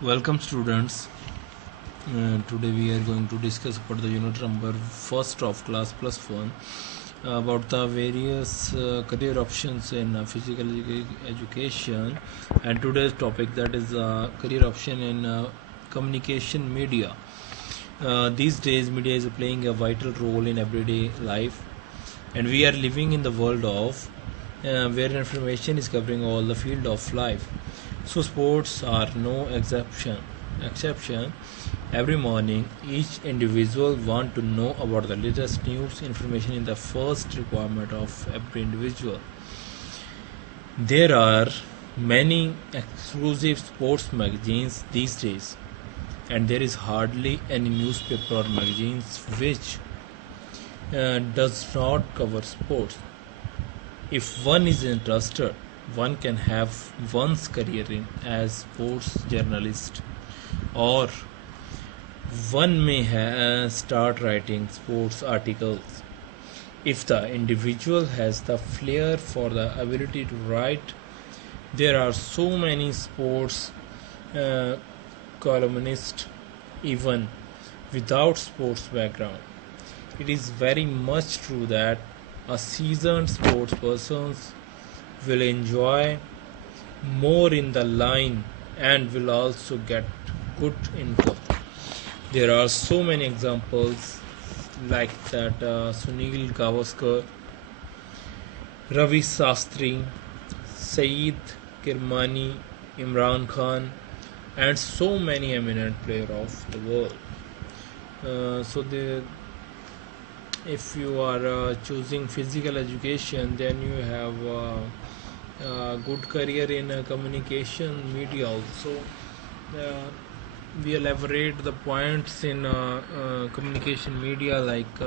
Welcome students. Today we are going to discuss about the unit number first of class plus one about the various career options in physical education, and today's topic, that is career option in communication media. These days media is playing a vital role in everyday life, and we are living in the world of where information is covering all the field of life. So sports are no exception. Every morning each individual want to know about the latest news. Information in the first requirement of every individual. There are many exclusive sports magazines these days, and there is hardly any newspaper or magazines which does not cover sports. If one is interested, one can have one's career in as sports journalist, or one may start writing sports articles. If the individual has the flair for the ability to write, there are so many sports uh, columnists even without sports background. It is very much true that a seasoned sports person will enjoy more in the line and will also get good income. There are so many examples like that: Sunil Gavaskar, Ravi Sastry, Saeed Kirmani, Imran Khan, and so many eminent players of the world. If you are choosing physical education, then you have a good career in communication media also. uh, we elaborate the points in communication media, like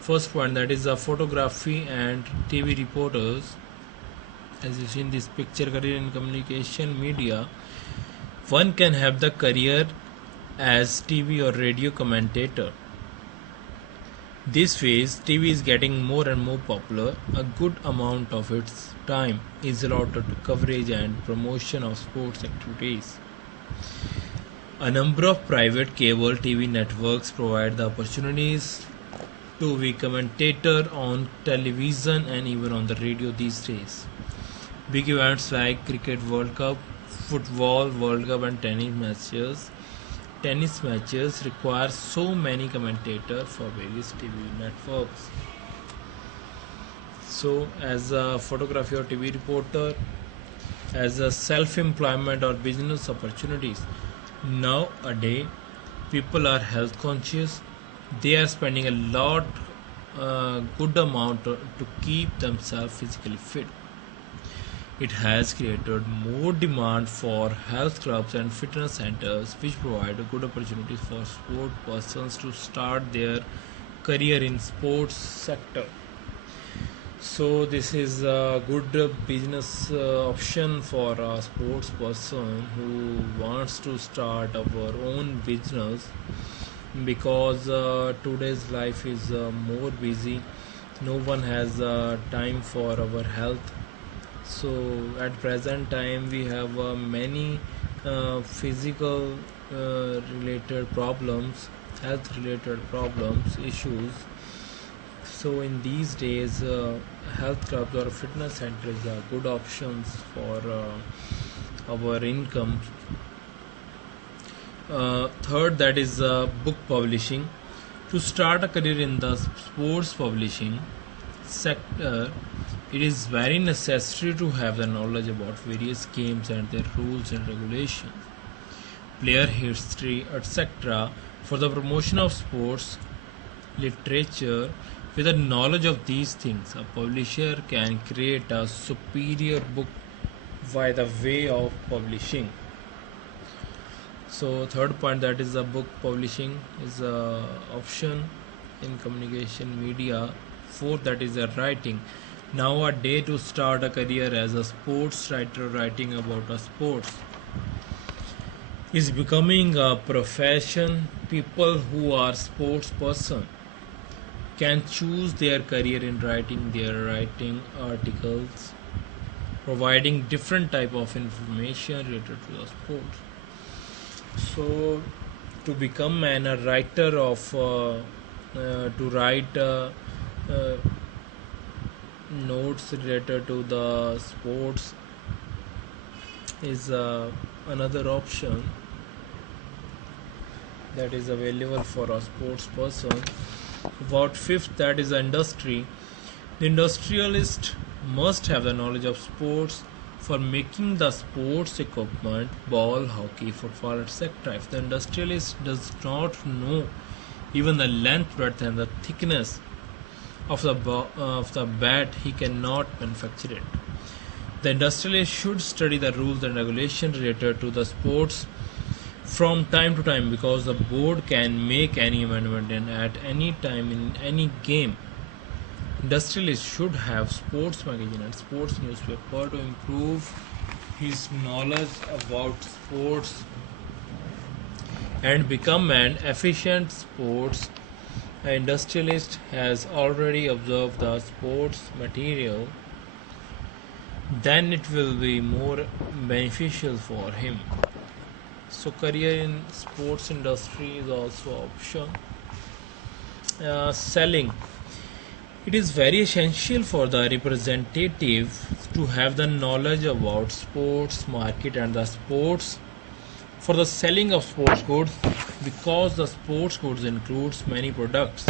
first point, that is photography and TV reporters. As you see in this picture, career in communication media, one can have the career as TV or radio commentator. This phase, TV is getting more and more popular. A good amount of its time is allotted to coverage and promotion of sports activities. A number of private cable TV networks provide the opportunities to be commentator on television and even on the radio these days. Big events like Cricket World Cup, Football World Cup, and tennis matches require so many commentators for various TV networks. So, as a photography or TV reporter, as a self-employment or business opportunities, nowadays people are health conscious. They are spending a lot, good amount to keep themselves physically fit. It has created more demand for health clubs and fitness centers, which provide good opportunities for sport persons to start their career in sports sector. So this is a good business option for a sports person who wants to start our own business, because today's life is more busy. No one has time for our health. So at present time we have many physical related problems, health related problems, issues. So in these days, health clubs or fitness centers are good options for our income. Third, that is book publishing. To start a career in the sports publishing sector, it is very necessary to have the knowledge about various games and their rules and regulations, player history, etc. For the promotion of sports literature, with the knowledge of these things, a publisher can create a superior book by the way of publishing. So third point, that is the book publishing is a option in communication media. Fourth, that is the writing. Nowadays, to start a career as a sports writer, writing about a sports is becoming a profession. People who are sports person can choose their career in writing articles, providing different type of information related to the sports. So to become a writer of to write uh, notes related to the sports is another option that is available for a sports person. About fifth, that is the industry. The industrialist must have the knowledge of sports for making the sports equipment, ball, hockey, football, etc. If the industrialist does not know even the length, breadth, and the thickness of the bat, he cannot manufacture it. The industrialist should study the rules and regulations related to the sports from time to time, because the board can make any amendment at any time in any game. Industrialist should have sports magazine and sports newspaper to improve his knowledge about sports and become an efficient sports industrialist has already observed the sports material, then it will be more beneficial for him. So career in sports industry is also option. Selling. It is very essential for the representative to have the knowledge about sports market and the sports for the selling of sports goods, because the sports goods includes many products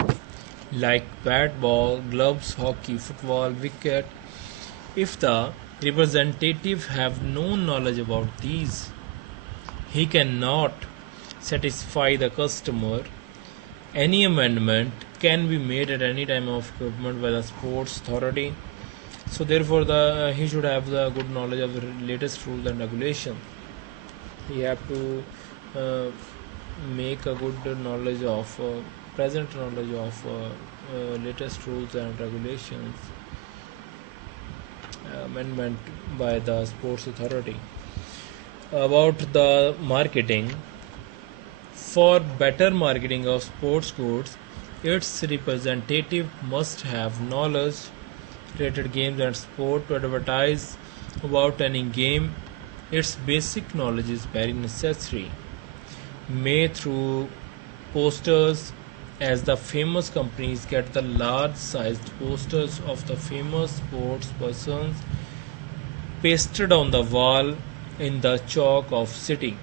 like bat, ball, gloves, hockey, football, wicket. If the representative have no knowledge about these, he cannot satisfy the customer. Any amendment can be made at any time of equipment by the sports authority. So therefore he should have the good knowledge of the latest rules and regulations. He have to make a good knowledge of present knowledge of latest rules and regulations amendment by the sports authority. About the marketing, for better marketing of sports goods, its representative must have knowledge related games and sport. To advertise about any game, its basic knowledge is very necessary. Made through posters, as the famous companies get the large sized posters of the famous sports persons pasted on the wall in the chalk of city.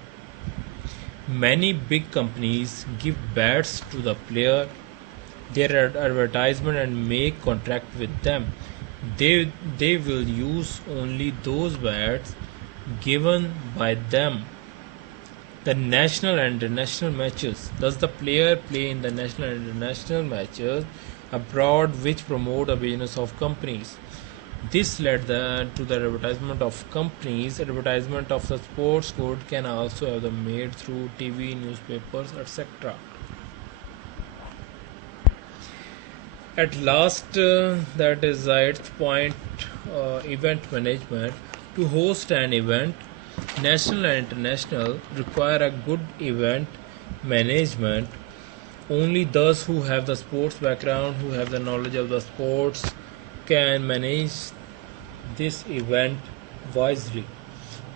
Many big companies give bats to the player, their advertisement, and make contract with them. They will use only those bats given by them. The national and international matches. Thus, the player play in the national and international matches abroad, which promote the business of companies. This led to the advertisement of companies. Advertisement of the sports good can also have been made through TV, newspapers, etc. At last, that is the eighth point, event management. To host an event, national and international, require a good event management. Only those who have the sports background, who have the knowledge of the sports, can manage this event wisely.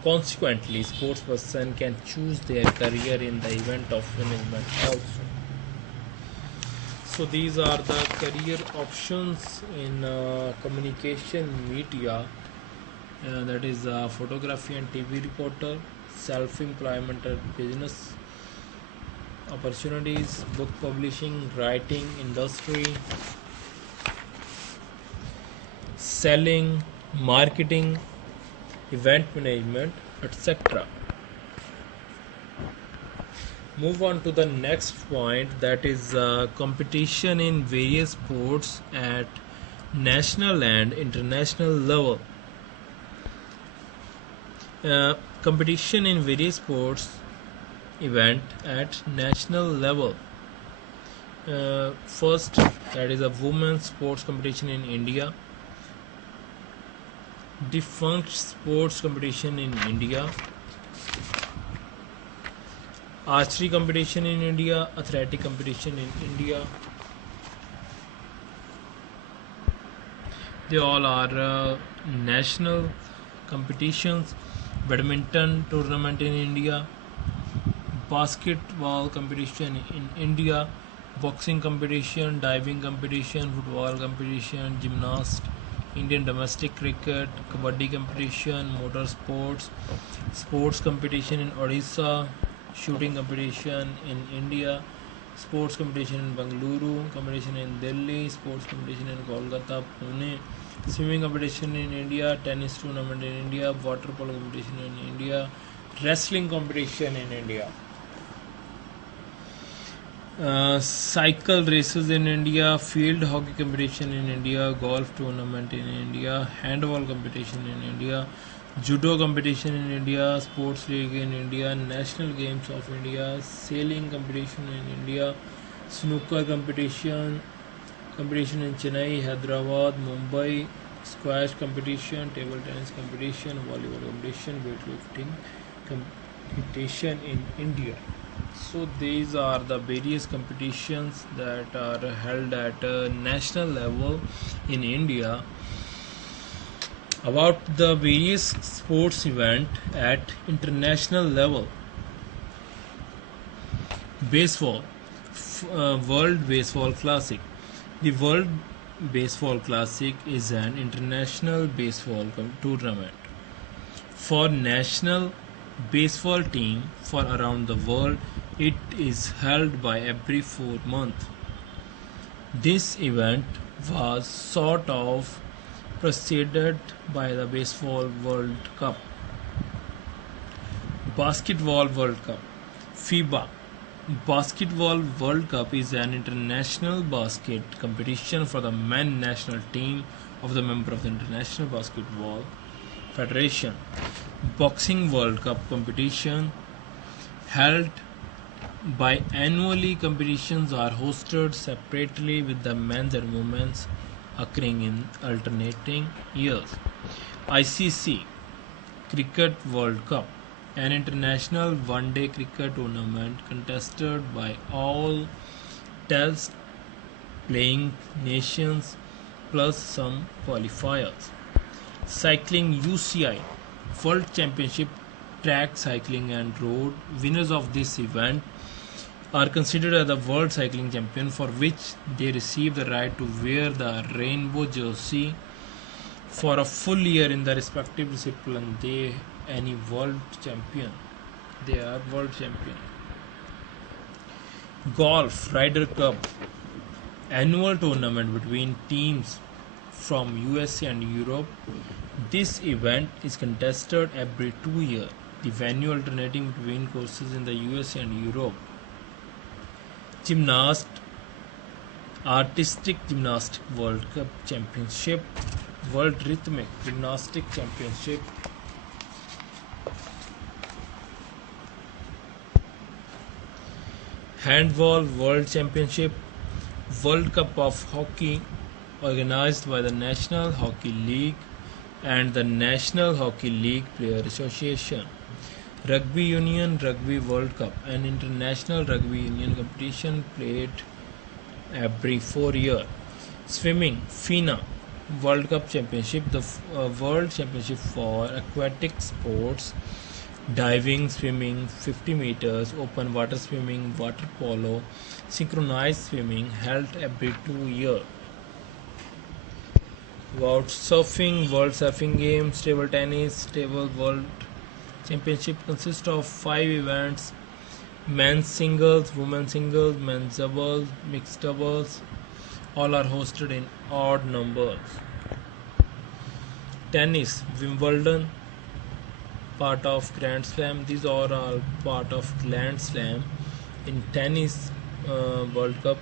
Consequently, sportsperson can choose their career in the event of management also. So these are the career options in communication media, that is photography and TV reporter, self-employment and business opportunities, book publishing, writing, industry, selling, marketing, event management, etc. Move on to the next point, that is competition in various sports at national and international level. Competition in various sports event at national level. First, that is a women's sports competition in India, defunct sports competition in India, archery competition in India, athletic competition in India. They all are national competitions. Badminton tournament in India, basketball competition in India, boxing competition, diving competition, football competition, gymnast, Indian domestic cricket, kabaddi competition, motor sports, sports competition in Odisha, shooting competition in India, sports competition in Bangalore, competition in Delhi, sports competition in Kolkata, Pune, swimming competition in India, tennis tournament in India, water polo competition in India, wrestling competition in India, cycle races in India, field hockey competition in India, golf tournament in India, handball competition in India, judo competition in India, sports league in India, national games of India, sailing competition in India, snooker competition in Chennai, Hyderabad, Mumbai, squash competition, table tennis competition, volleyball competition, weightlifting competition in India. So these are the various competitions that are held at a national level in India. About the various sports event at international level. Baseball, World Baseball Classic. The World Baseball Classic is an international baseball tournament for national baseball team for around the world. It is held by every 4 months. This event was sort of preceded by the Baseball World Cup. Basketball World Cup, FIBA. Basketball World Cup is an international basket competition for the men national team of the member of the International Basketball Federation. Boxing World Cup competition held biannually. Competitions are hosted separately with the men's and women's occurring in alternating years. ICC Cricket World Cup, an international one-day cricket tournament contested by all test playing nations plus some qualifiers. Cycling UCI World Championship track cycling and road. Winners of this event are considered as the world cycling champion, for which they receive the right to wear the rainbow jersey for a full year in the respective discipline. They are world champion. Golf Ryder Cup, annual tournament between teams from USA and Europe. This event is contested every 2 years, the venue alternating between courses in the USA and Europe. Gymnast Artistic Gymnastic World Cup Championship, World Rhythmic Gymnastic Championship, Handball World Championship, World Cup of Hockey, organized by the National Hockey League and the National Hockey League Player Association. Rugby Union Rugby World Cup, an international rugby union competition played every 4 years. Swimming FINA World Cup Championship, the World Championship for aquatic sports, diving, swimming, 50 meters, open water swimming, water polo, synchronized swimming, held every 2 years. About surfing, World Surfing Games, table tennis, table World Championship consists of 5 events: men's singles, women's singles, men's doubles, mixed doubles. All are hosted in odd numbers. Tennis, Wimbledon, part of Grand Slam. These all are part of Grand Slam. In tennis, World Cup,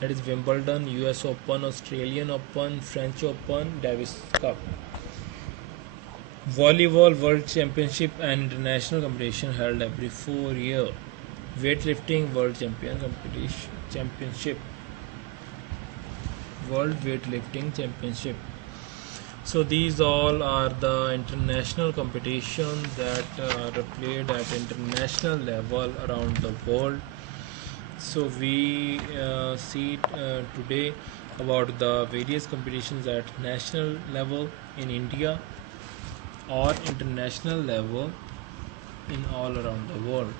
that is Wimbledon, US Open, Australian Open, French Open, Davis Cup. Volleyball World Championship, an international competition held every 4 years. Weightlifting World Championship, World Weightlifting Championship. So these all are the international competitions that are played at international level around the world. So we see today about the various competitions at national level in India or international level in all around the world.